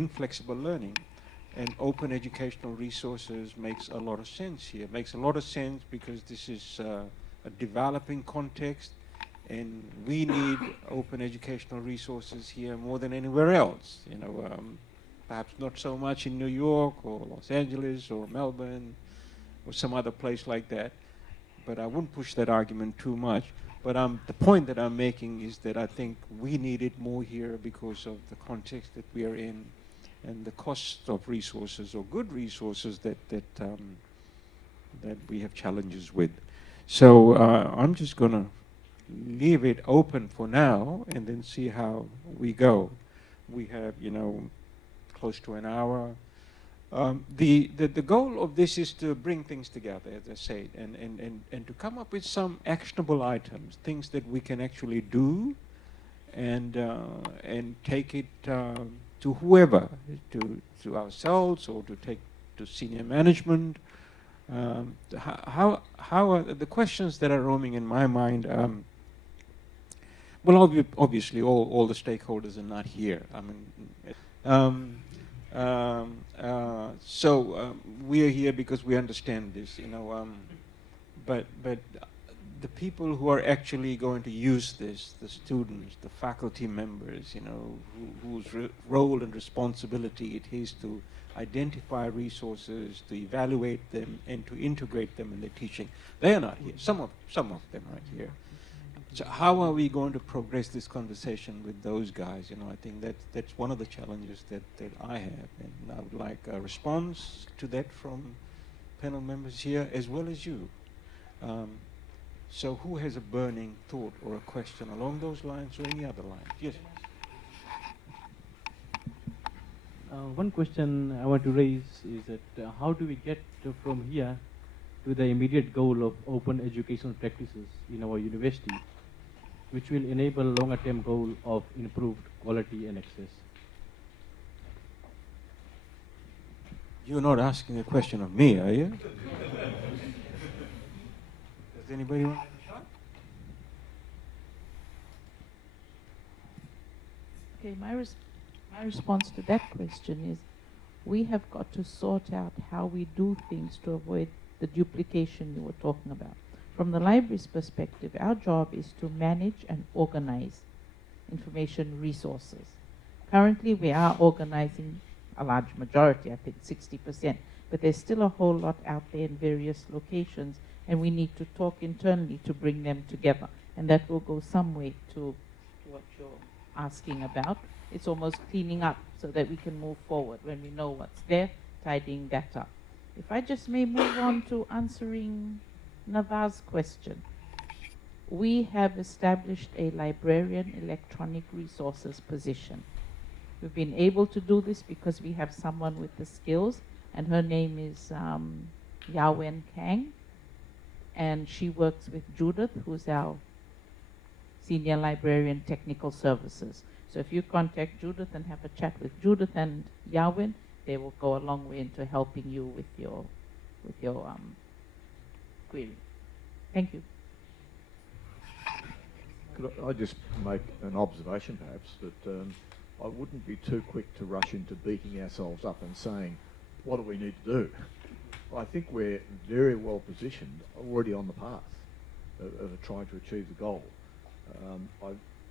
in flexible learning. And open educational resources makes a lot of sense here. Makes a lot of sense because this is a developing context, and we need open educational resources here more than anywhere else. You know, perhaps not so much in New York or Los Angeles or Melbourne or some other place like that. But I wouldn't push that argument too much. But the point that I'm making is that I think we need it more here because of the context that we are in and the cost of resources or good resources that we have challenges with. So I'm just going to leave it open for now and then see how we go. We have, you know, close to an hour. The goal of this is to bring things together, as I said, and to come up with some actionable items, things that we can actually do and take it to whoever, to ourselves or to take to senior management. How are the questions that are roaming in my mind? Well, obviously, all the stakeholders are not here. I mean, so we are here because we understand this, you know. But the people who are actually going to use this, the students, the faculty members, you know, whose role and responsibility it is to identify resources, to evaluate them, and to integrate them in the teaching, they are not here. Some of them are here. So how are we going to progress this conversation with those guys? You know, I think that's one of the challenges that I have, and I would like a response to that from panel members here as well as you. So who has a burning thought or a question along those lines or any other lines? Yes. One question I want to raise is that how do we get from here to the immediate goal of open educational practices in our university, which will enable longer-term goal of improved quality and access? You're not asking a question of me, are you? Does anybody want to have a shot? Okay, my response to that question is we have got to sort out how we do things to avoid the duplication you were talking about. From the library's perspective, our job is to manage and organize information resources. Currently, we are organizing a large majority, I think 60%, but there's still a whole lot out there in various locations, and we need to talk internally to bring them together. And that will go some way to what you're asking about. It's almost cleaning up so that we can move forward when we know what's there, tidying that up. If I just may move on to answering Nava's question. We have established a librarian electronic resources position. We've been able to do this because we have someone with the skills, and her name is Yawen Kang, and she works with Judith, who's our Senior Librarian Technical Services. So if you contact Judith and have a chat with Judith and Yawen, they will go a long way into helping you with your query. Thank you. Could I just make an observation, perhaps, that I wouldn't be too quick to rush into beating ourselves up and saying, what do we need to do? I think we're very well positioned, already on the path of trying to achieve the goal.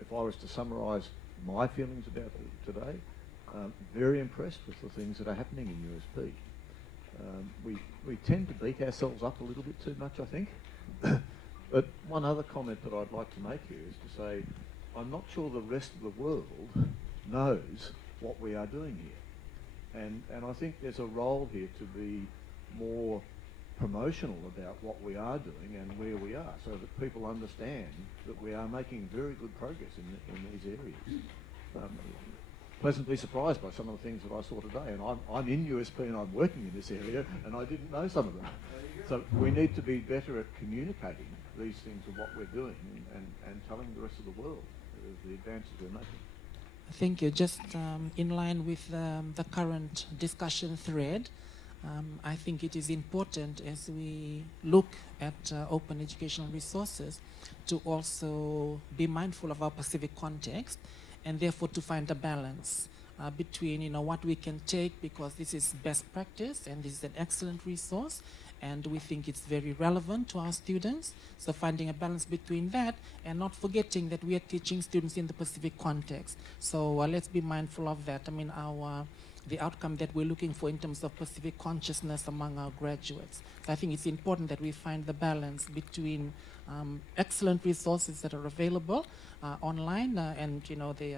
If I was to summarise my feelings about it today, very impressed with the things that are happening in USP. We tend to beat ourselves up a little bit too much, I think. But one other comment that I'd like to make here is to say, I'm not sure the rest of the world knows what we are doing here. And I think there's a role here to be more promotional about what we are doing and where we are, so that people understand that we are making very good progress in these areas. Pleasantly surprised by some of the things that I saw today, and I'm in USP and I'm working in this area, and I didn't know some of them. So we need to be better at communicating these things of what we're doing and telling the rest of the world the advances we're making. Thank you. Just in line with the current discussion thread, I think it is important as we look at open educational resources to also be mindful of our Pacific context, and therefore to find a balance between, you know, what we can take because this is best practice and this is an excellent resource and we think it's very relevant to our students. So finding a balance between that and not forgetting that we are teaching students in the Pacific context. So let's be mindful of that. I mean, the outcome that we're looking for in terms of Pacific consciousness among our graduates. So I think it's important that we find the balance between excellent resources that are available online and, you know, the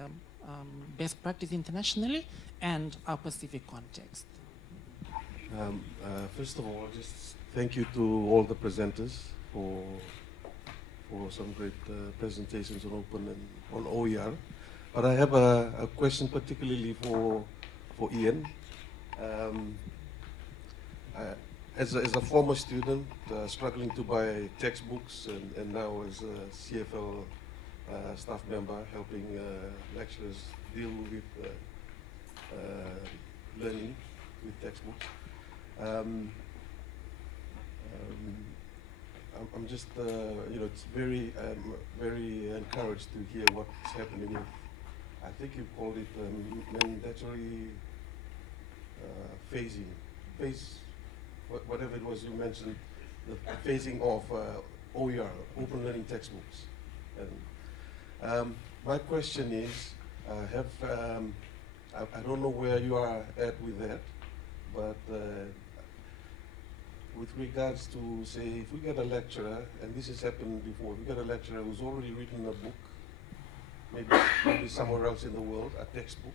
best practice internationally and our Pacific context. First of all, just thank you to all the presenters for some great presentations on Open and on OER. But I have a question particularly for Ian. As a former student struggling to buy textbooks and now as a CFL staff member helping lecturers deal with learning with textbooks. I'm just, you know, it's very encouraged to hear what's happening with, I think you called it mandatory whatever it was you mentioned, the phasing of OER, open learning textbooks. And my question is, I don't know where you are at with that, but with regards to, say, if we get a lecturer, and this has happened before, we get a lecturer who's already written a book, maybe somewhere else in the world, a textbook,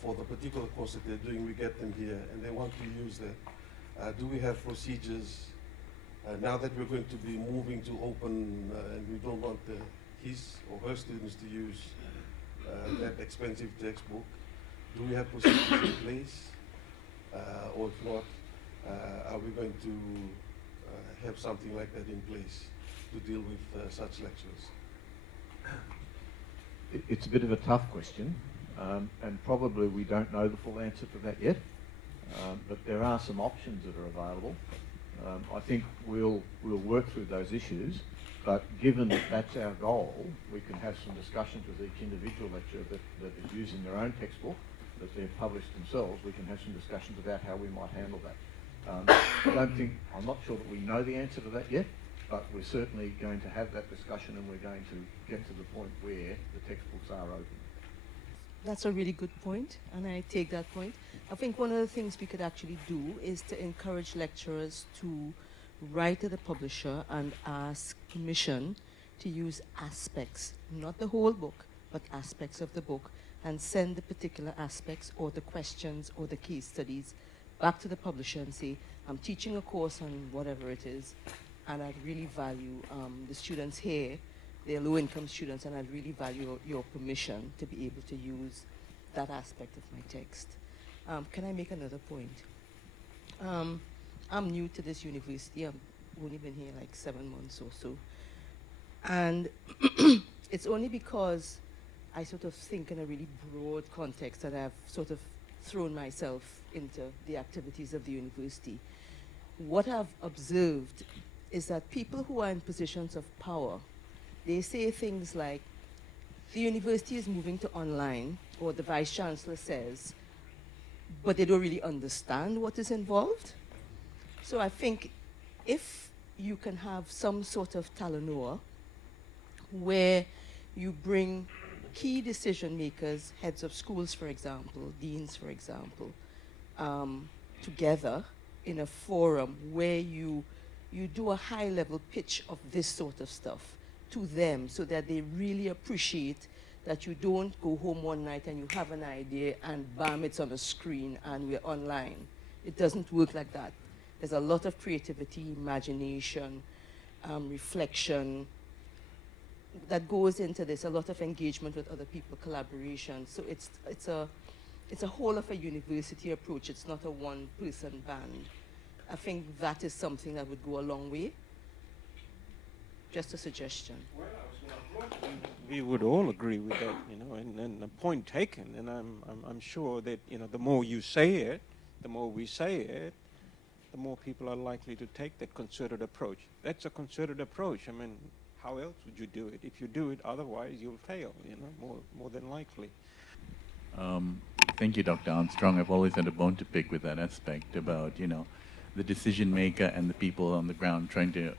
for the particular course that they're doing, we get them here, and they want to use that. Do we have procedures, now that we're going to be moving to open, and we don't want his or her students to use that expensive textbook, do we have procedures in place? Or if not, are we going to have something like that in place to deal with such lecturers? It's a bit of a tough question, and probably we don't know the full answer to that yet, but there are some options that are available. I think we'll work through those issues, but given that that's our goal, we can have some discussions with each individual lecturer that is using their own textbook that they've published themselves. We can have some discussions about how we might handle that. I'm not sure that we know the answer to that yet, but we're certainly going to have that discussion and we're going to get to the point where the textbooks are open. That's a really good point, and I take that point. I think one of the things we could actually do is to encourage lecturers to write to the publisher and ask permission to use aspects, not the whole book, but aspects of the book, and send the particular aspects or the questions or the case studies back to the publisher and say, I'm teaching a course on whatever it is, and I'd really value the students here, they're low-income students, and I'd really value your permission to be able to use that aspect of my text. Can I make another point? I'm new to this university. I've only been here like 7 months or so. And it's only because I sort of think in a really broad context that I've sort of thrown myself into the activities of the university. What I've observed is that people who are in positions of power, they say things like, the university is moving to online, or the vice chancellor says, but they don't really understand what is involved. So I think if you can have some sort of talanoa where you bring key decision makers, heads of schools, for example, deans, for example, together in a forum where you do a high-level pitch of this sort of stuff to them so that they really appreciate that you don't go home one night and you have an idea and bam, it's on a screen and we're online. It doesn't work like that. There's a lot of creativity, imagination, reflection that goes into this, a lot of engagement with other people, collaboration. So it's a whole of a university approach. It's not a one-person band. I think that is something that would go a long way. Just a suggestion. Well, we would all agree with that, you know, and the point taken. And I'm sure that, you know, the more you say it, the more we say it, the more people are likely to take that concerted approach. That's a concerted approach. I mean, how else would you do it? If you do it, otherwise you'll fail, you know, more than likely. Thank you, Dr. Armstrong. I've always had a bone to pick with that aspect about, the decision maker and the people on the ground trying to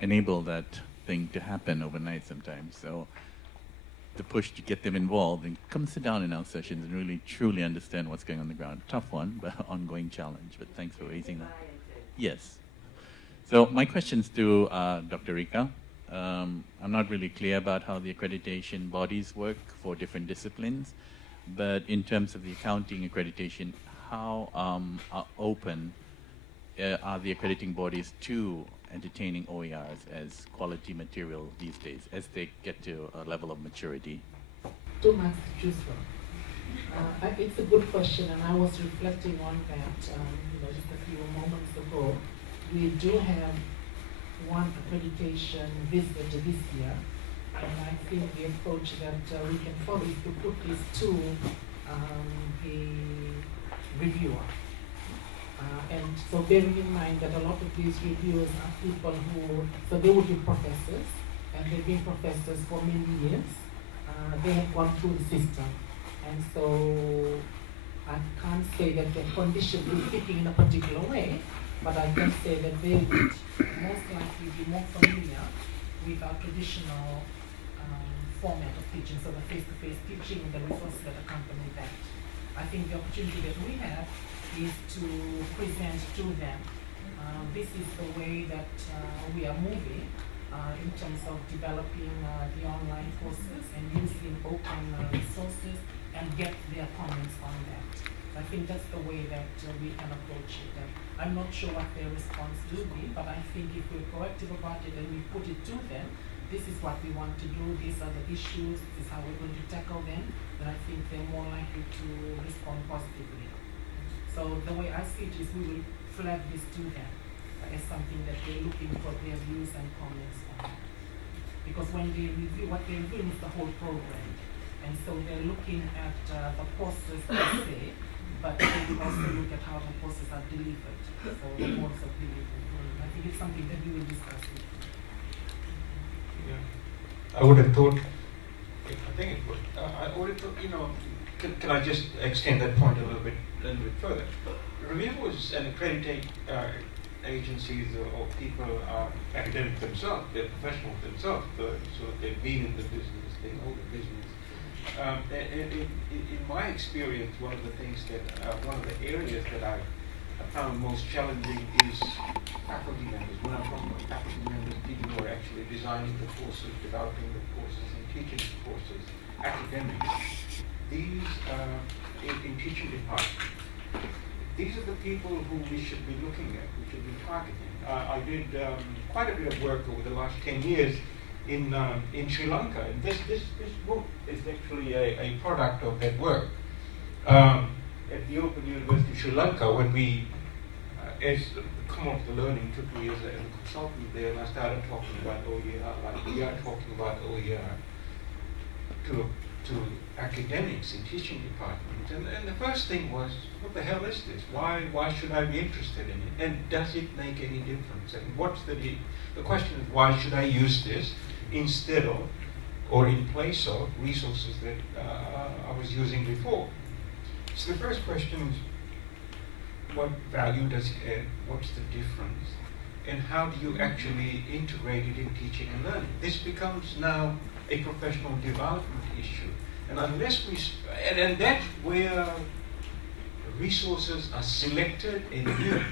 enable that thing to happen overnight sometimes. So the push to get them involved and come sit down in our sessions and really truly understand what's going on the ground. Tough one, but ongoing challenge. But thanks for raising that. Yes. So my question's to Dr. Rika. I'm not really clear about how the accreditation bodies work for different disciplines, but in terms of the accounting accreditation, how open are the accrediting bodies to entertaining OERs as quality material these days as they get to a level of maturity? Too much to choose from. It's a good question, and I was reflecting on that just a few moments ago. We do have one accreditation visitor this year, and I think the approach that we can follow is to put this to the reviewer. And so bearing in mind that a lot of these reviewers are people so they would be professors, and they've been professors for many years. They have gone through the system. And so I can't say that they're conditionally thinking in a particular way, but I can say that they would most likely be more familiar with our traditional format of teaching, so the face-to-face teaching and the resources that accompany that. I think the opportunity that we have is to present to them. This is the way that we are moving in terms of developing the online courses and using open resources and get their comments on that. I think that's the way that we can approach it. I'm not sure what their response will be, but I think if we're proactive about it and we put it to them, this is what we want to do, these are the issues, this is how we're going to tackle them, then I think they're more likely to respond positively. So the way I see it is we will flag this to them as something that we're looking for their views and comments on. Because when they review, what they're doing is the whole program. And so they're looking at the courses per se, but they will also look at how the courses are delivered. So the modes of delivery. I think it's something that we will discuss with them. Yeah. I would have thought, I think it would, I would have thought, can I just extend that point a little bit further? Reviewers and accrediting agencies or people are academic themselves, they're professionals themselves, so they've been in the business, they know the business. In my experience, one of the things that, one of the areas that I found most challenging is faculty members. When I'm talking about faculty members, people who are actually designing the courses, developing the courses, and teaching the courses, academics. These, in teaching departments, these are the people who we should be looking at, we should be targeting. I did quite a bit of work over the last 10 years in Sri Lanka. And this book is actually a product of that work. At the Open University Sri Lanka, when we, as Commonwealth of Learning took me as a consultant there, and I started talking about OER, like we are talking about OER, to academics in teaching departments. And the first thing was, what the hell is this? Why should I be interested in it? And does it make any difference? And what's the question is, why should I use this instead of or in place of resources that I was using before? So the first question is, what value does it add? What's the difference? And how do you actually integrate it in teaching and learning? This becomes now a professional development issue. And unless and that's where resources are selected and used.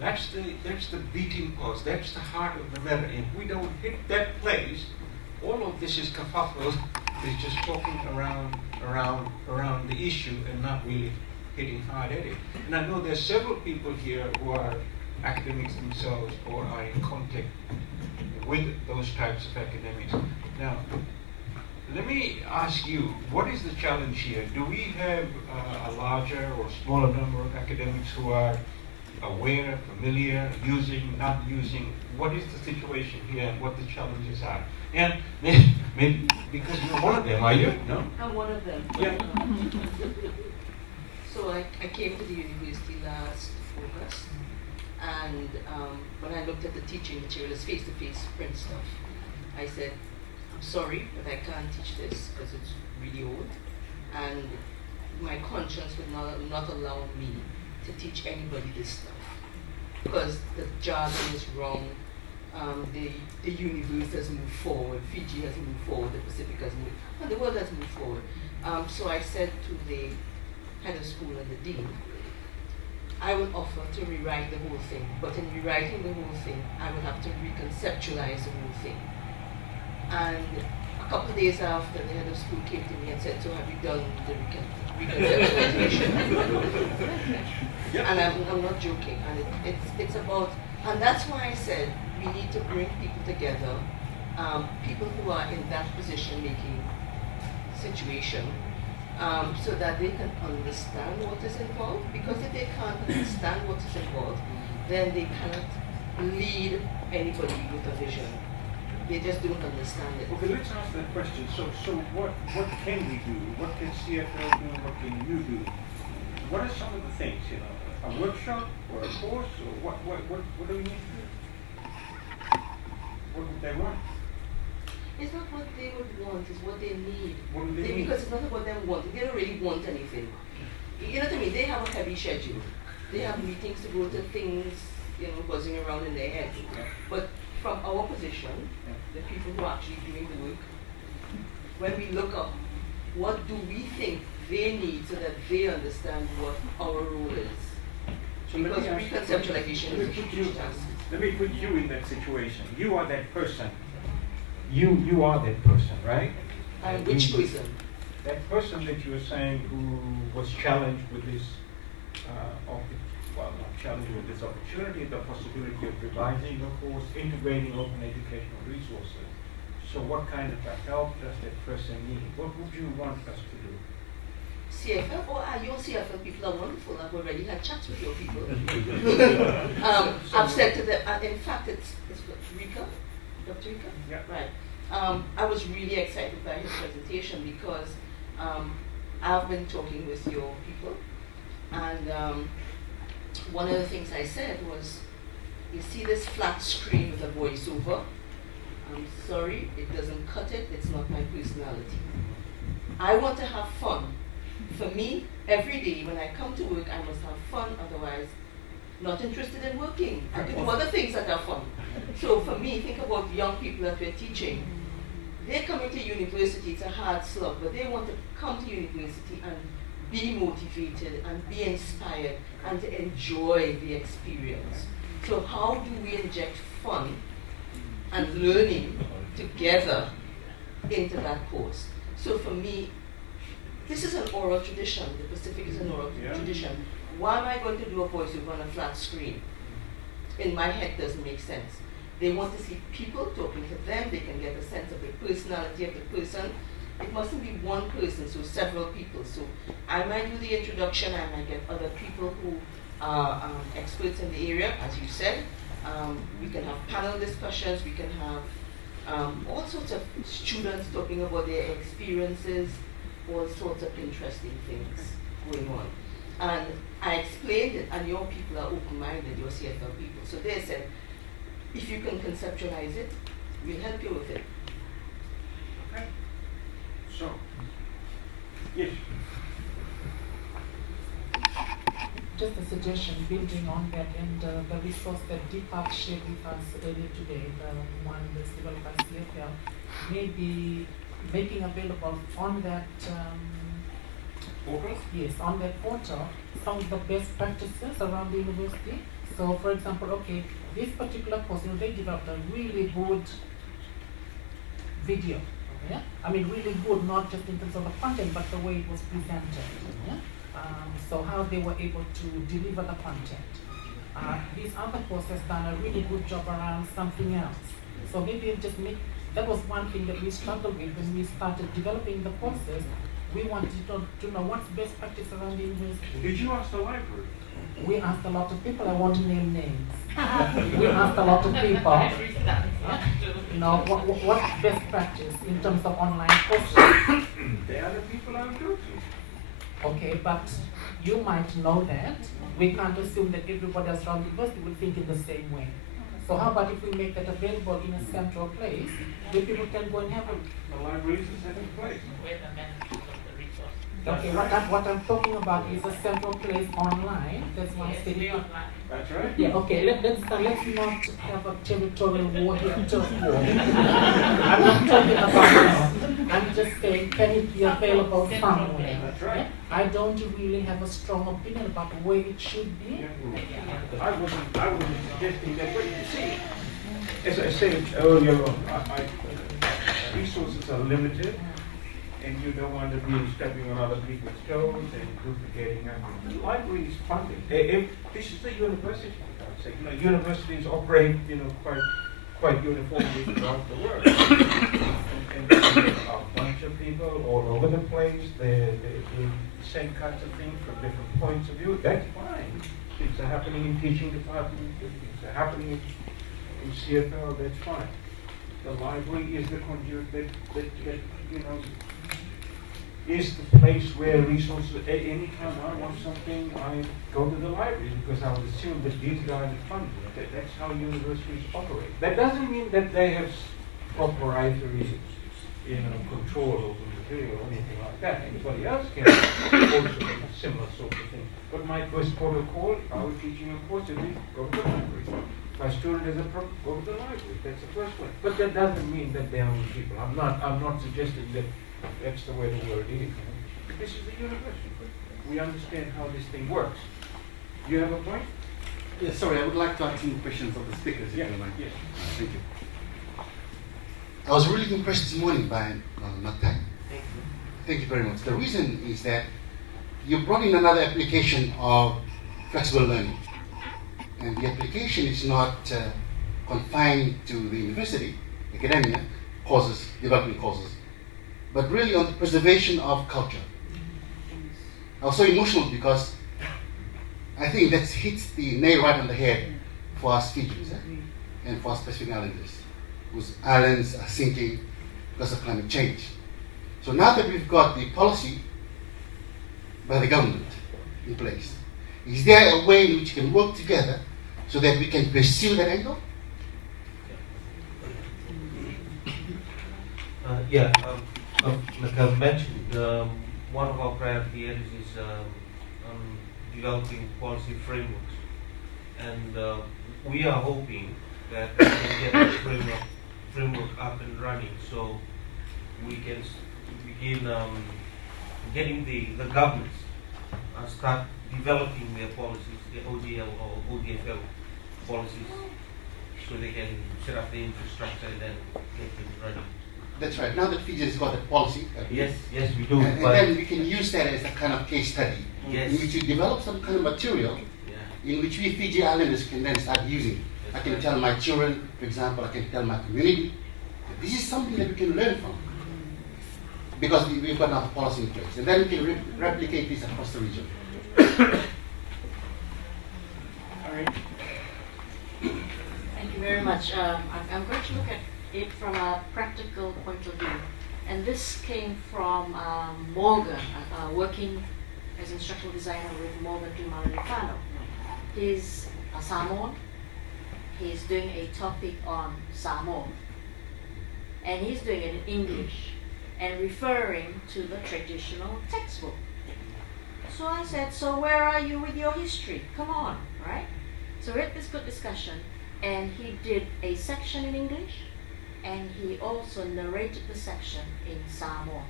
That's the beating pulse. That's the heart of the matter. If we don't hit that place, all of this is kerfuffle. It's just talking around the issue and not really hitting hard at it. And I know there's several people here who are academics themselves or are in contact with those types of academics. Now, let me ask you, what is the challenge here? Do we have a larger or smaller number of academics who are aware, familiar, using, not using? What is the situation here and what the challenges are? And maybe because you're one of them, are you? No? I'm one of them. Yeah. So I came to the university last August, and when I looked at the teaching materials, face-to-face print stuff, I said, I'm sorry, but I can't teach this because it's really old. And my conscience would not allow me to teach anybody this stuff. Because the jargon is wrong, the universe has moved forward, Fiji has moved forward, the Pacific has moved, and the world has moved forward. So I said to the head of school and the dean, I will offer to rewrite the whole thing, but in rewriting the whole thing, I will have to reconceptualize the whole thing. And a couple of days after, the head of school came to me and said, so have you done the reconceptualization? And I'm not joking, and it's about, and that's why I said we need to bring people together, people who are in that decision-making situation, so that they can understand what is involved. Because if they can't understand what is involved, then they cannot lead anybody with a vision. They just don't understand it. Okay, let's ask that question. So what can we do? What can CFL do? What can you do? What are some of the things, a workshop or a course, or what do we need to do? What would they want? It's not what they would want, it's what they need. What do they need? Because it's not about them wanting. They don't really want anything. You know what I mean? They have a heavy schedule. They have meetings to go to, things, buzzing around in their head. But from our position, the people who are actually doing the work, when we look up, what do we think they need so that they understand what our role is? So Because reconceptualization is a huge task. Let me put you in that situation. You are that person. You are that person, right? Which person? That person that you were saying who was challenged with this, not challenged with this opportunity, the possibility of revising the course, integrating open educational resources. So what kind of help does that person need? What would you want us to do? CFL? Your CFL people are wonderful. I've already had chats with your people. I've said to them, in fact, it's Rika, Dr. Rika? Yeah. Right. I was really excited by his presentation because I've been talking with your people, and one of the things I said was, you see this flat screen with a voiceover? I'm sorry, it doesn't cut it, it's not my personality. I want to have fun. For me, every day when I come to work, I must have fun, otherwise not interested in working. I do other things that are fun. So for me, think about the young people that we're teaching. They're coming to university, it's a hard slog, but they want to come to university and be motivated and be inspired and to enjoy the experience. So how do we inject fun and learning together into that course? So for me, this is an oral tradition. The Pacific is an oral tradition. Why am I going to do a voiceover on a flat screen? In my head, doesn't make sense. They want to see people talking to them. They can get a sense of the personality of the person. It mustn't be one person, so several people. So I might do the introduction. I might get other people who are experts in the area, as you said. We can have panel discussions. We can have all sorts of students talking about their experiences, all sorts of interesting things going on. And I explained it, and your people are open-minded, your CFL people. So they said, if you can conceptualize it, we'll help you with it. Okay. So, yes. Just a suggestion, building on that, and the resource that Deepak shared with us earlier today, the one that's developed by CFL, maybe making available on that portal? Yes, on that portal, some of the best practices around the university. So, for example, okay, this particular course, they developed a really good video. Yeah? I mean, really good, not just in terms of the content, but the way it was presented. Yeah? So how they were able to deliver the content. This other course has done a really good job around something else. So maybe just that was one thing that we struggled with when we started developing the courses. We wanted to know what's best practice around the university. Did you ask the library? We asked a lot of people. I won't name names. We asked a lot of people. What's best practice in terms of online courses? They are the people I would go to. Okay, but you might know that. We can't assume that everybody else around the university will think in the same way. So how about if we make that available in a central place where people can go and have it? The library is the central place. Where the management of the resource. Okay, what I'm talking about is a central place online. That's why I said That's right. yeah, okay, let's not have a territorial war here, turf war. I'm not talking about that. I'm just saying, can it be available somewhere? That's right. I don't really have a strong opinion about where it should be. I wasn't suggesting that, but you see, as I said earlier on, resources are limited, and you don't want to be stepping on other people's toes and duplicating. The library is funded. This is the university, I would say. Universities operate, quite uniformly throughout the world. And a bunch of people all over the place. They're doing the same kinds of things from different points of view. That's fine. Things are happening in teaching departments. Things are happening in CFL. That's fine. The library is the conduit that is the place where resources, anytime I want something, I go to the library because I would assume that these guys are funded. That's how universities operate. That doesn't mean that they have proprietary, control over material or anything like that. Anybody else can also do similar sorts of things. But my first protocol, if I was teaching a course, would be go to the library. My student has a problem, go to the library. That's the first one. But that doesn't mean that they're only people. I'm not suggesting that that's the way the world is. This is the university. We understand how this thing works. You have a point? Yes, sorry, I would like to ask some questions of the speakers, if you don't mind. Yes. Thank you. I was really impressed this morning by Matai. Thank you very much. The reason is that you brought in another application of flexible learning. And the application is not confined to the university, academia, courses, development courses, but really on the preservation of culture. I was so emotional because I think that hits the nail right on the head for us Fijians and for us Pacific Islanders, whose islands are sinking because of climate change. So now that we've got the policy by the government in place, is there a way in which we can work together so that we can pursue that angle? Like I mentioned, one of our priority areas is developing policy frameworks, and we are hoping that we can get the framework up and running, so we can begin getting the governments start developing their policies, the ODL or ODFL policies, so they can set up the infrastructure and then get things running. That's right. Now that Fiji has got a policy, Yes, we do. and then we can use that as a kind of case study, Yes. in which we develop some kind of material in which we Fiji Islanders can then start using. I can tell my children, for example, I can tell my community, this is something that we can learn from, because we've got our policy in place, and then we can replicate this across the region. All right. Thank you very much. I'm going to look at it from a practical point of view. And this came from Morgan, working as instructional designer with Morgan Tumalifano. He's a Samoan. He's doing a topic on Samoa. And he's doing it in English and referring to the traditional textbook. So I said, so where are you with your history? Come on, right? So we had this good discussion, and he did a section in English, and he also narrated the section in Samoan.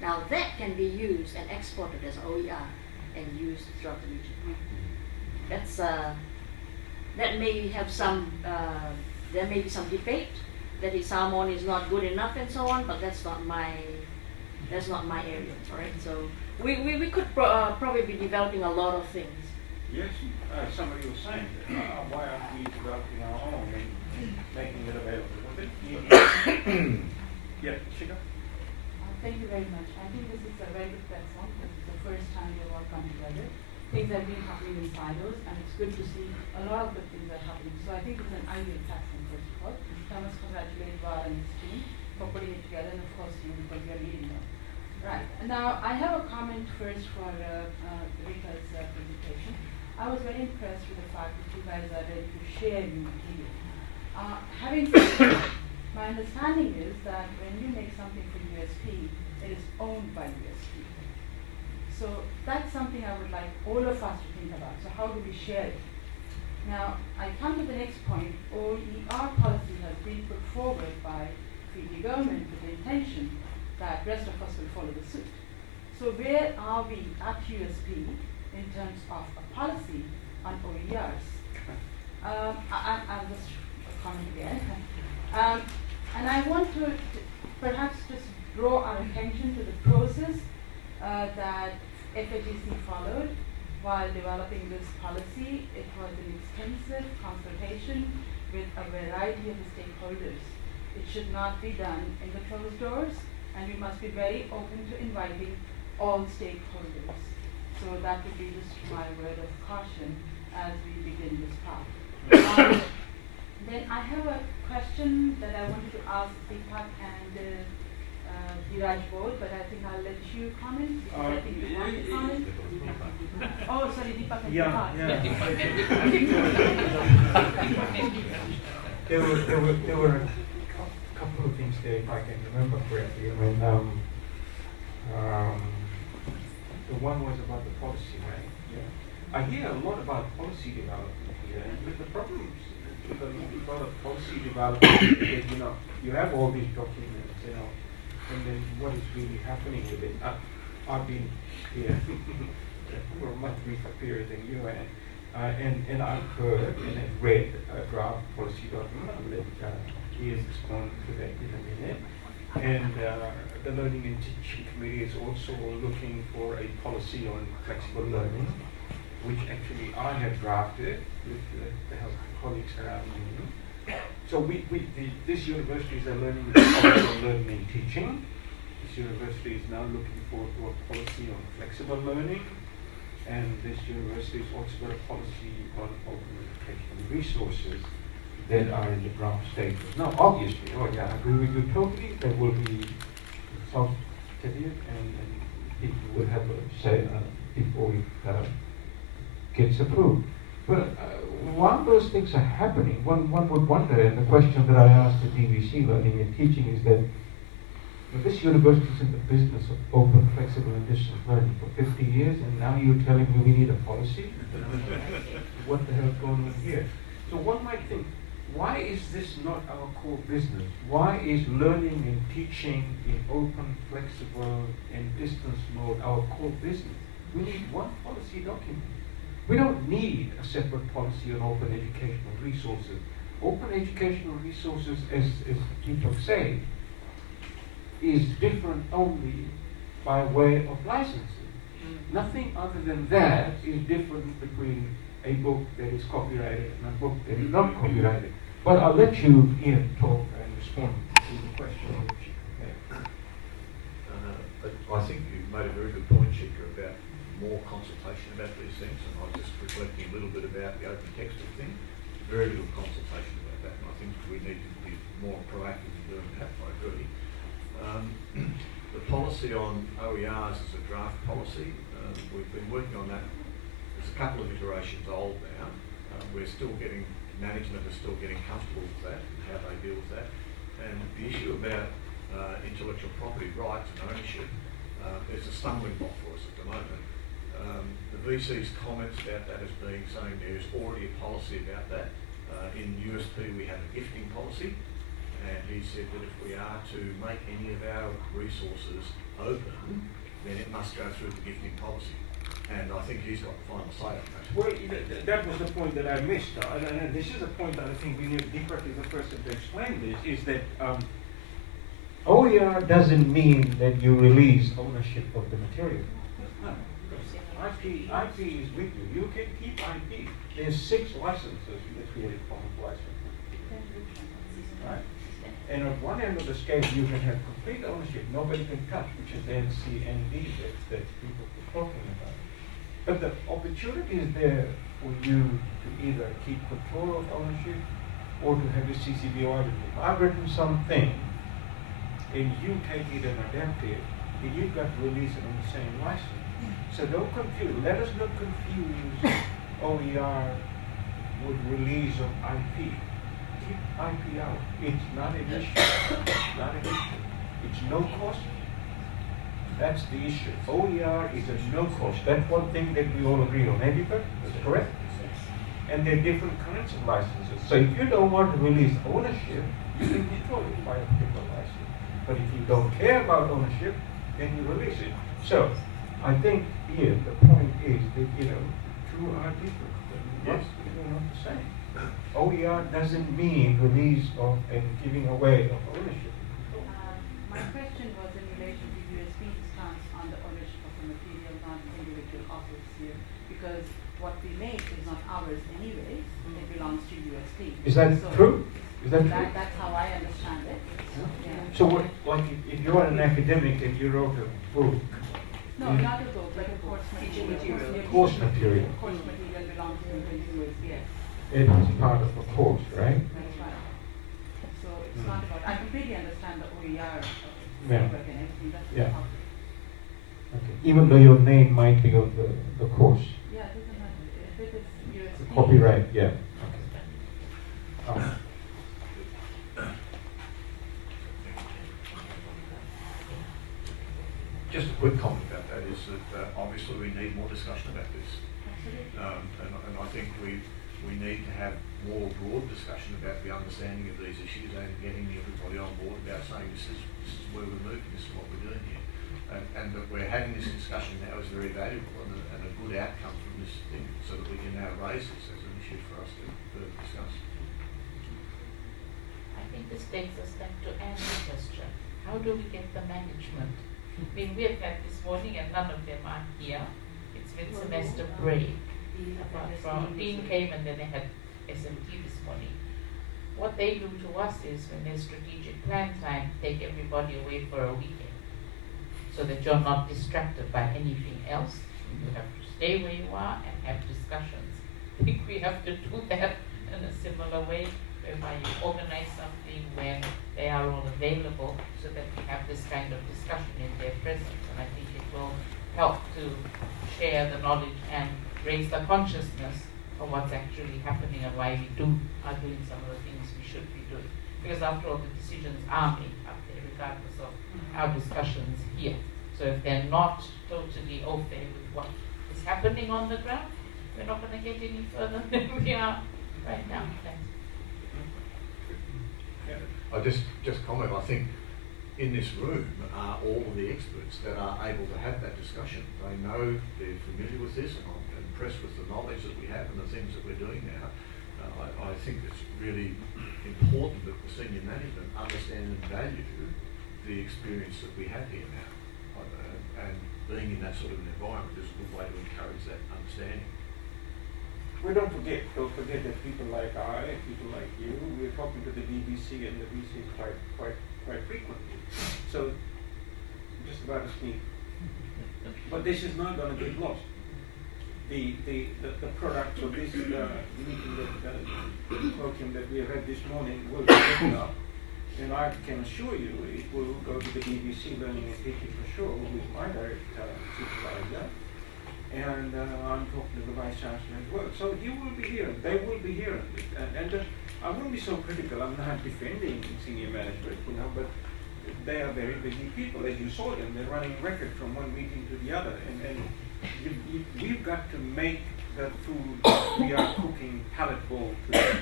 Now that can be used and exported as OER and used throughout the region. That's that may have some there may be some debate that his Samoan is not good enough and so on, but that's not my area, all right? So we could probably be developing a lot of things. Yes, somebody was saying that, why aren't we developing our own and making it available? Yeah, Shika? Thank you very much. I think this is a very good platform. This is the first time we have all come together. Things have been happening in silos, and it's good to see a lot of good things are happening. So I think it's an ideal platform, first of all. Thomas, congratulate Val and his team for putting it together, and of course you, because you're leading them. Right. Now, I have a comment first for Rita's presentation. I was very impressed with the fact that you guys are ready to share new material. Having said that, my understanding is that when you make something for USP, it is owned by USP. So that's something I would like all of us to think about. So how do we share it? Now, I come to the next point. OER policy has been put forward by Fiji government with the intention that rest of us will follow the suit. So where are we at USP in terms of a policy on OERs? I'll just comment again. And I want to perhaps just draw our attention to the process that FATC followed while developing this policy. It was an extensive consultation with a variety of stakeholders. It should not be done in the closed doors, and we must be very open to inviting all stakeholders. So that would be just my word of caution as we begin this path. Then I have a question that I wanted to ask Deepak and Dhiraj both, but I think I'll let you comment. Because I think you want to comment. Oh, sorry, Deepak and Dhiraj. There were a couple of things there, if I can remember correctly. I mean, the one was about the policy, right? Yeah. I hear a lot about policy development here, but the problem with a lot of policy development is, you have all these documents, and then what is really happening with it? I've been here for a much briefer period than you have, and I've heard and have read a draft policy document. I'll let Ian respond to that in a minute. And the Learning and Teaching Committee is also looking for a policy on flexible learning, which actually I have drafted with the help of colleagues around me. So this university is a learning policy on learning and teaching. This university is now looking for a policy on flexible learning, and this university has also got a policy on open educational resources that are in the draft statement. Now, obviously, I agree with you totally. There will be consultative and people will have a say before it gets approved. But while those things are happening, one would wonder, and the question that I asked at DVC Learning and Teaching is that this university is in the business of open, flexible, and distance learning for 50 years, and now you're telling me we need a policy? What the hell's going on here? So one might think, why is this not our core business? Why is learning and teaching in open, flexible, and distance mode our core business? We need one policy document. We don't need a separate policy on open educational resources. Open educational resources, as people say, is different only by way of licensing. Nothing other than that is different between a book that is copyrighted and a book that is not copyrighted. But I'll let you, Ian, talk and respond to the question which you have. I think you've made a very good point, Chika, about more consultation about these things, and I was just reflecting a little bit about the open textbook thing. Very little consultation about that, and I think we need to be more proactive in doing that. I agree. The policy on OERs is a draft policy. We've been working on that. It's a couple of iterations old now. Management is still getting comfortable with that and how they deal with that. And the issue about intellectual property rights and ownership is a stumbling block for us at the moment. The VC's comments about that as being saying there's already a policy about that. In USP we have a gifting policy, and he said that if we are to make any of our resources open, then it must go through the gifting policy. And I think he's got the final say on that. Well, that was the point that I missed. And this is a point that I think we need. Deepak is the person to explain this, is that OER doesn't mean that you release ownership of the material. No. IP is with you. You can keep IP. There's 6 licenses in the Creative Commons license. Right? And at one end of the scale, you can have complete ownership. Nobody can touch, which is the NCND that people are talking about. But the opportunity is there for you to either keep control of ownership or to have a CCB audit. I've written something, and you take it and adapt it, and you've got to release it on the same license. So don't confuse. Let us not confuse OER with release of IP. Keep IP out. It's not an issue. It's not an issue. It's no cost. That's the issue. OER is a no cost. That's one thing that we all agree on. Editor, that's correct. And there are different kinds of licenses. So if you don't want to release ownership, you can destroy it by a particular license. But if you don't care about ownership, then you release it. So I think here the point is that two are different. Yes, they're not the same. OER doesn't mean release of and giving away of ownership. My question was in relation to USB's stance on the ownership of the material, not individual office here, because what we make is not ours anyway, it belongs to USD. Is that true? Is that true? That's how I understand it. Yeah. So what, like if you're an academic and you wrote a book, No, not a book, but a course material. Course material. Course material belongs to USD. Yes. It is part of a course, right? That's right. So it's not about, I completely understand the OER Yeah. framework and everything, that's Yeah. not. Okay. Even though your name might be on the course. Yeah, it doesn't matter. If it is USD. Copyright, yeah. Okay. Just a quick comment about that is that obviously we need more discussion about this. And I think we need to have more broad discussion about the understanding of these issues and getting everybody on board about saying this is where we're moving, this is what we're doing here. And that we're having this discussion now is very valuable and a good outcome from this thing so that we can now raise this as an issue for us to further discuss. I think this takes us then to Anne's question. How do we get the management? I mean, we have had this morning and none of them are here. It's been semester break. Dean came and then they had SMT this morning. What they do to us is when there's strategic plan time, take everybody away for a weekend so that you're not distracted by anything else. You have to stay where you are and have discussions. I think we have to do that in a similar way, whereby you organize something when they are all available so that we have this kind of discussion in their presence. And I think it will help to share the knowledge and raise the consciousness of what's actually happening and why we are doing some of the things we should be doing. Because after all, the decisions are made up there, regardless of our discussions here. So if they're not totally au fait with what is happening on the ground, we're not going to get any further than we are right now. Thanks. I just comment, I think in this room are all of the experts that are able to have that discussion. They know, they're familiar with this, and I'm impressed with the knowledge that we have and the things that we're doing now. I think it's really important that the senior management understand and value the experience that we have here now. And being in that sort of an environment is a good way to encourage that understanding. We don't forget that people like I, people like you, we're talking to the BBC and the VC quite frequently. So just about as me. But this is not going to get lost. The product of this meeting, the colloquium that we read this morning will be written up. And I can assure you it will go to the BBC Learning and Teaching for sure with my direct supervisor. And I'm talking to the Vice Chancellor as well. So you will be hearing, they will be hearing it. And I won't be so critical, I'm not defending senior management, but they are very busy people. As you saw them, they're running record from one meeting to the other. And we've got to make the food we are cooking palatable to them,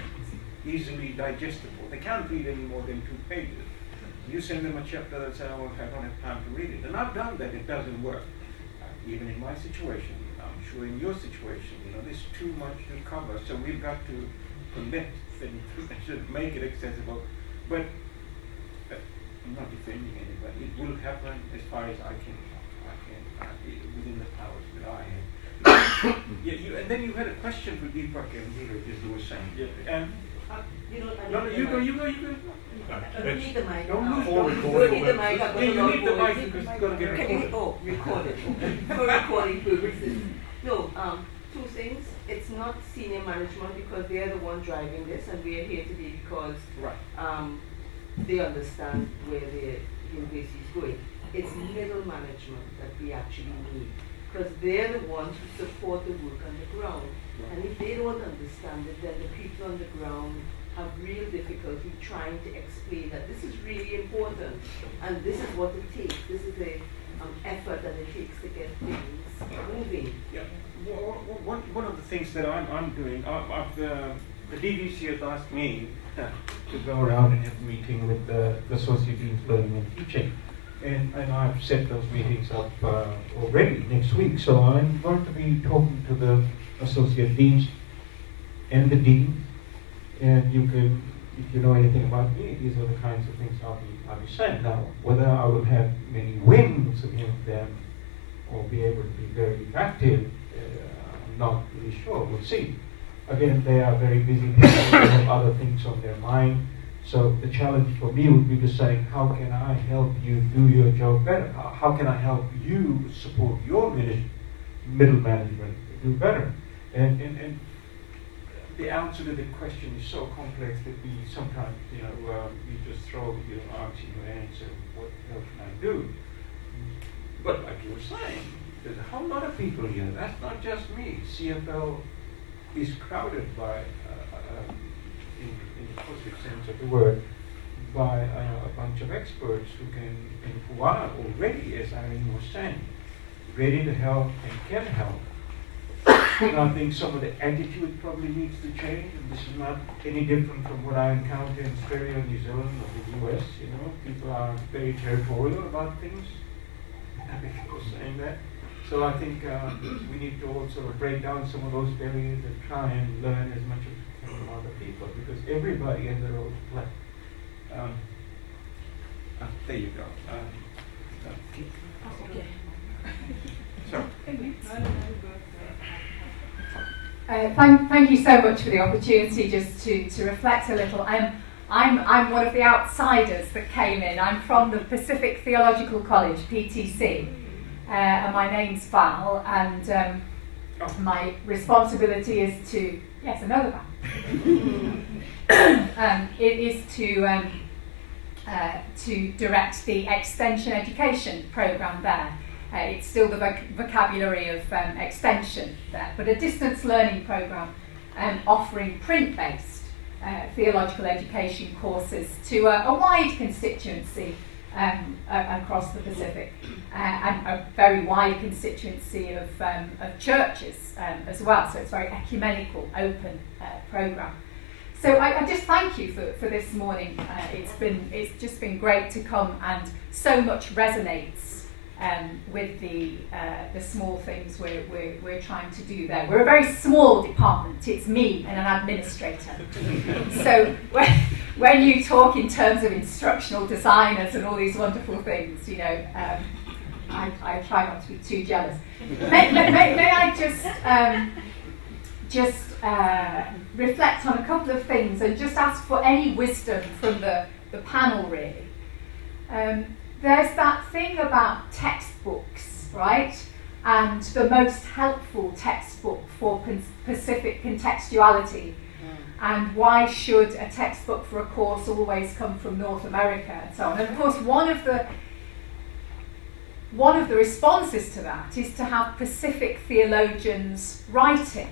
easily digestible. They can't read any more than 2 pages. You send them a chapter that says, oh, I don't have time to read it. And I've done that, it doesn't work. Even in my situation, I'm sure in your situation, there's too much to cover, so we've got to commit and make it accessible. But I'm not defending anybody. It will happen as far as I can within the powers that I have. Yeah, and then you had a question for Deepak and Neeraj, as you were saying. Yeah, and you go. You need the mic. Don't lose. You need the mic. Yeah, you need the mic because it's going to get recorded. Oh, recorded. For recording purposes. No, 2 things. It's not senior management because they are the one driving this, and we are here today because they understand where the university is going. It's middle management that we actually need because they're the ones who support the work on the ground. And if they don't understand it, then the people on the ground have real difficulty trying to explain that this is really important and this is what it takes. This is a effort that it takes to get things moving. Yeah. One of the things that I'm doing, the DVC has asked me to go around and have a meeting with the Associate Deans Learning and Teaching. And I've set those meetings up already next week. So I'm going to be talking to the Associate Deans and the Deans. And you can, if you know anything about me, these are the kinds of things I'll be saying. Now, whether I will have many wins against them or be able to be very effective, I'm not really sure. We'll see. Again, they are very busy people, they have other things on their mind. So the challenge for me would be to say, how can I help you do your job better? How can I help you support your middle management to do better? And the answer to the question is so complex that we sometimes, we just throw your arms in your hands and what the hell can I do? But like you were saying, there's a whole lot of people here. That's not just me. CFL is crowded by, in the positive sense of the word, by a bunch of experts who are already, as Irene was saying, ready to help and can help. And I think some of the attitude probably needs to change, and this is not any different from what I encounter in Australia, New Zealand, or the US. People are very territorial about things. I think I was saying that. So I think we need to also break down some of those barriers and try and learn as much as we can from other people, because everybody has a role to play. There you go. Okay. So. Thank you so much for the opportunity just to reflect a little. I'm one of the outsiders that came in. I'm from the Pacific Theological College, PTC, and my name's Val, and my responsibility is to, yes, another Val. It is to direct the extension education programme there. It's still the vocabulary of extension there, but a distance learning programme offering print-based theological education courses to a wide constituency across the Pacific, and a very wide constituency of churches as well. So it's a very ecumenical, open programme. So I just thank you for this morning. It's just been great to come, and so much resonates with the small things we're trying to do there. We're a very small department. It's me and an administrator. So when you talk in terms of instructional designers and all these wonderful things, I try not to be too jealous. May I just reflect on a couple of things and just ask for any wisdom from the panel, really. There's that thing about textbooks, right? And the most helpful textbook for Pacific contextuality. And why should a textbook for a course always come from North America and so on? And of course, one of the responses to that is to have Pacific theologians writing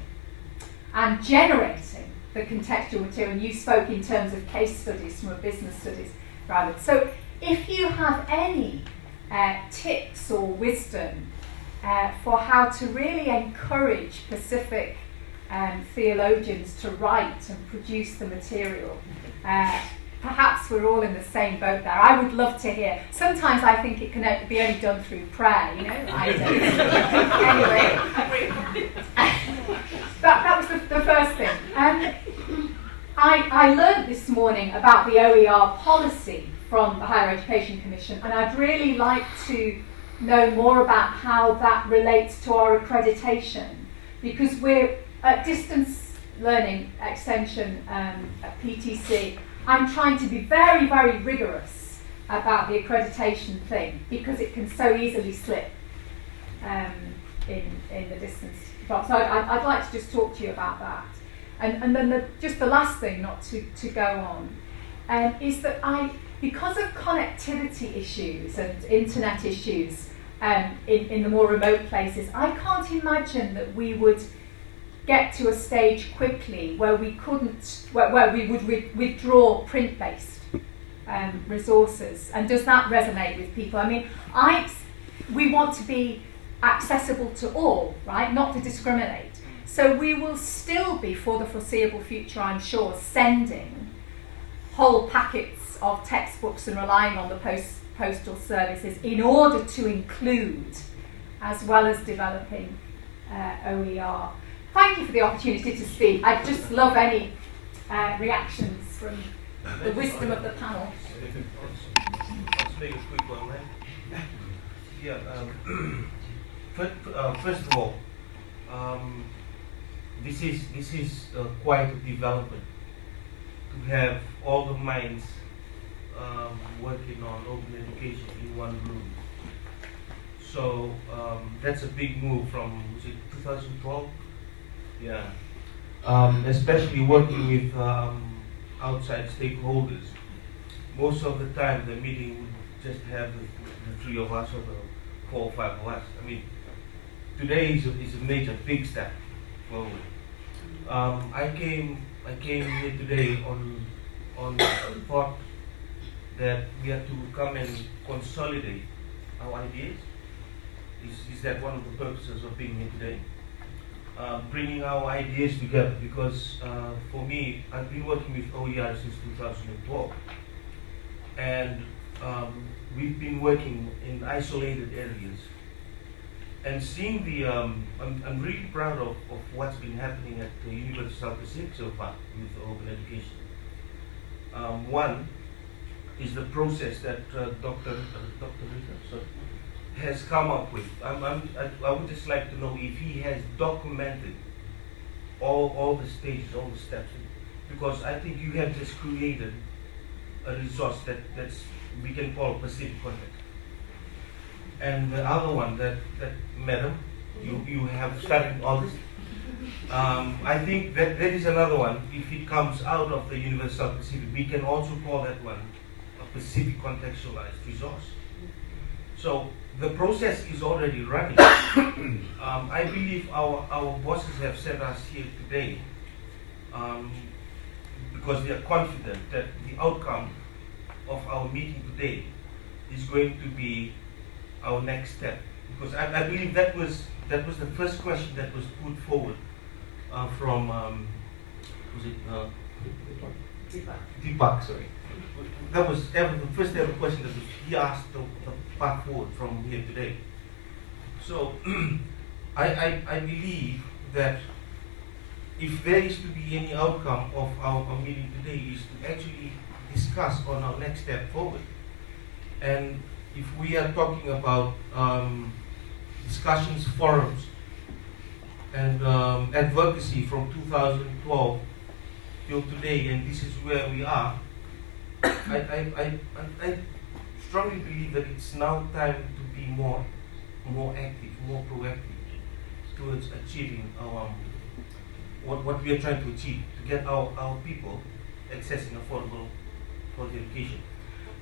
and generating the contextual material. And you spoke in terms of case studies from a business studies graduate. So if you have any tips or wisdom for how to really encourage Pacific theologians to write and produce the material, perhaps we're all in the same boat there. I would love to hear. Sometimes I think it can be only done through prayer, I don't. Anyway, that was the first thing. I learned this morning about the OER policy from the Higher Education Commission, and I'd really like to know more about how that relates to our accreditation, because we're at distance learning extension at PTC. I'm trying to be very, very rigorous about the accreditation thing, because it can so easily slip in the distance. So I'd like to just talk to you about that. And then just the last thing, not to go on, is that because of connectivity issues and internet issues in the more remote places, I can't imagine that we would get to a stage quickly where we would withdraw print-based resources. And does that resonate with people? I mean, we want to be accessible to all, right? Not to discriminate. So we will still be, for the foreseeable future, I'm sure, sending whole packets of textbooks and relying on the postal services in order to include, as well as developing OER. Thank you for the opportunity to speak. I'd just love any reactions from the wisdom of the panel. Let's make a quick one, right? Yeah. First of all, this is quite a development to have all the minds working on open education in one room. So that's a big move from, was it 2012? Yeah. Especially working with outside stakeholders. Most of the time the meeting would just have the three of us or the 4 or 5 of us. I mean, today is a major, big step forward. I came here today on the thought that we have to come and consolidate our ideas. Is that one of the purposes of being here today? Bringing our ideas together, because for me, I've been working with OER since 2012, and we've been working in isolated areas. And seeing the, I'm really proud of what's been happening at the University of South Pacific so far with open education. One is the process that Dr. Rita has come up with. I would just like to know if he has documented all the stages, all the steps, because I think you have just created a resource that's we can call Pacific Context. And the other one that madam, you have started in August. I think that is another one. If it comes out of the University of South Pacific, we can also call that one a Pacific contextualized resource. So the process is already running. I believe our bosses have sent us here today because they are confident that the outcome of our meeting today is going to be our next step. Because I believe that was the first question that was put forward from was it Deepak, sorry. That was the first ever question that he asked the path forward from here today. So I believe that if there is to be any outcome of our meeting today is to actually discuss on our next step forward. And if we are talking about discussions, forums, and advocacy from 2012 till today, and this is where we are, I strongly believe that it's now time to be more active, more proactive towards achieving our what we are trying to achieve, to get our people accessing affordable quality education.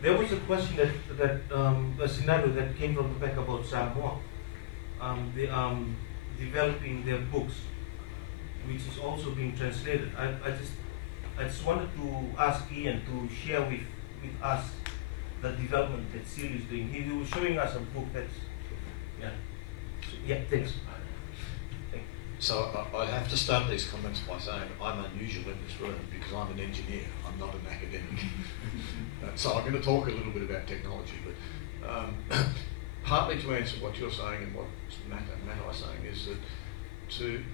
There was a question that a scenario that came from the back about Samoa, developing their books, which is also being translated. I just wanted to ask Ian to share with us the development that Seal is doing. He was showing us a book thanks. So I have to start these comments by saying I'm unusual in this room because I'm an engineer, I'm not an academic. So I'm going to talk a little bit about technology, but partly to answer what you're saying and what Matt was saying is that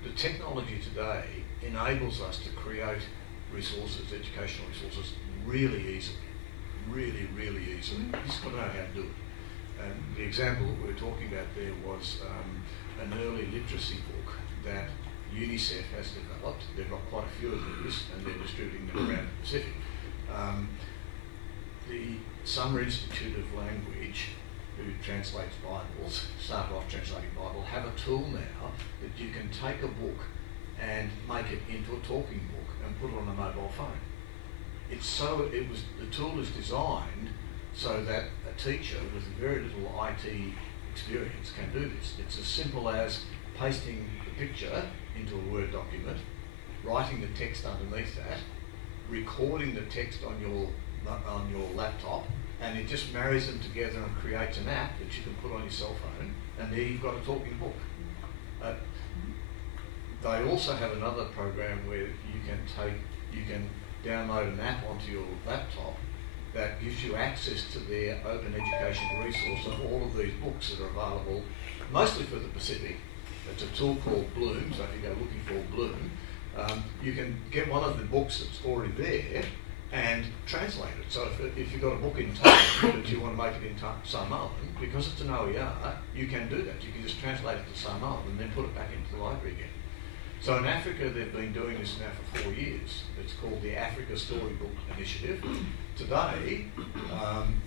the technology today enables us to create resources, educational resources, really easily, really easily. You just got to know how to do it. And the example that we were talking about there was an early literacy book that UNICEF has developed. They've got quite a few of these and they're distributing them around the Pacific. The Summer Institute of Language, who translates Bibles, started off translating Bible, have a tool now that you can take a book and make it into a talking book and put it on a mobile phone. The tool is designed so that a teacher with very little IT experience can do this. It's as simple as pasting the picture into a Word document, writing the text underneath that, recording the text on your laptop, and it just marries them together and creates an app that you can put on your cell phone, and there you've got a talking book. They also have another program where you can download an app onto your laptop that gives you access to their open education resource of all of these books that are available, mostly for the Pacific. It's a tool called Bloom, so if you go looking for Bloom, you can get one of the books that's already there and translate it. So if you've got a book in Thai that you want to make it in Samoan, because it's an OER, you can do that. You can just translate it to Samoan and then put it back into the library again. So in Africa, they've been doing this now for 4 years. It's called the Africa Storybook Initiative. Today,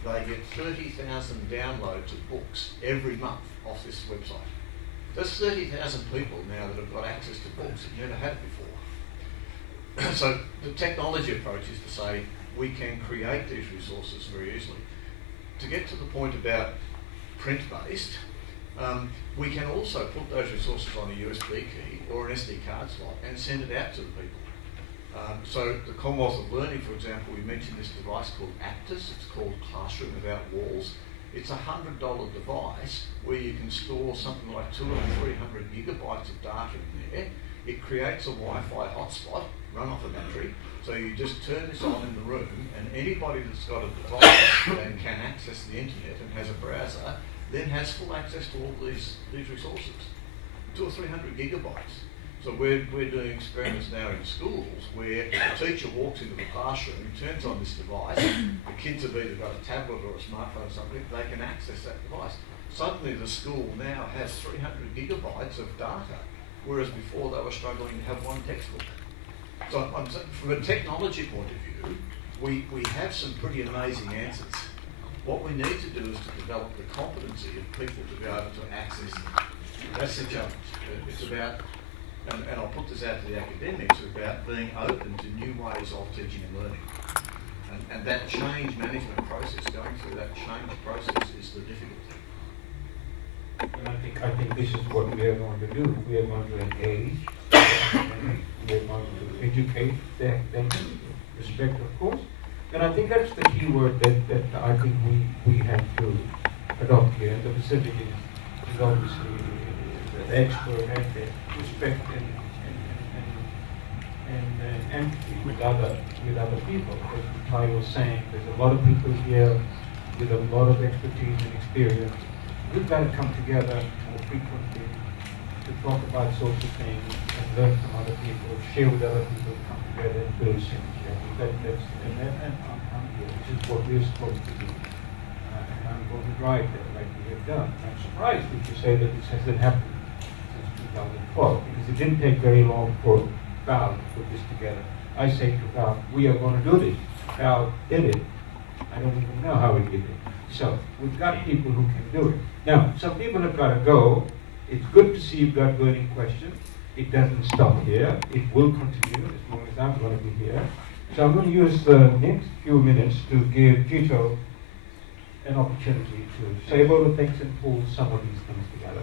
they get 30,000 downloads of books every month off this website. There's 30,000 people now that have got access to books that never had it before. So the technology approach is to say we can create these resources very easily. To get to the point about print-based, we can also put those resources on a USB key or an SD card slot and send it out to the people. So the Commonwealth of Learning, for example, we mentioned this device called Aptus. It's called Classroom Without Walls. It's a $100 device where you can store something like 200 or 300 gigabytes of data in there. It creates a Wi-Fi hotspot, run off a battery. So you just turn this on in the room, and anybody that's got a device and can access the internet and has a browser then has full access to all these resources. 200 or 300 gigabytes. So we're doing experiments now in schools where a teacher walks into the classroom, turns on this device, the kids have either got a tablet or a smartphone or something, they can access that device. Suddenly the school now has 300 gigabytes of data, whereas before they were struggling to have one textbook. So from a technology point of view, we have some pretty amazing answers. What we need to do is to develop the competency of people to be able to access them. That's the challenge. It's about, and I'll put this out to the academics, about being open to new ways of teaching and learning. And that change management process, going through that change process is the difficulty. And I think this is what we are going to do. We are going to engage, and we are going to educate them, respect, of course. And I think that's the key word that I think we have to adopt here. The Pacific is obviously the expert and the respect and empathy with other people. As Ty was saying, there's a lot of people here with a lot of expertise and experience. We've got to come together more frequently to talk about social things and learn from other people, share with other people, come together and build synergy. I'm here. This is what we're supposed to do. And I'm going to drive that like we have done. I'm surprised if you say that this hasn't happened since 2012, because it didn't take very long for Val to put this together. I say to Val, we are going to do this. Val did it. I don't even know how he did it. So we've got people who can do it. Now, some people have got to go. It's good to see you've got burning questions. It doesn't stop here. It will continue as long as I'm going to be here. So I'm going to use the next few minutes to give Jito an opportunity to say a lot of things and pull some of these things together.